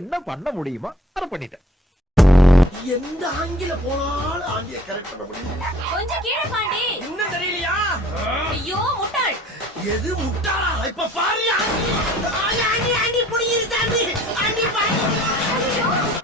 என்ன பண்ண முடியுமோ அதை பண்ணிட்டேன். எந்த ஆங்கில போனாலும் ஆண்டிய கரெக்ட் பண்ண முடியும். கொஞ்சம் கீழே பாண்டி. இன்னும் தெரியலையா? ஐயோ முட்டாள். எது முட்டாளா? இப்ப பாரு ஆண்டி. Aunty புடிங்கிருச்சு aunty. ஆண்டி பாரு.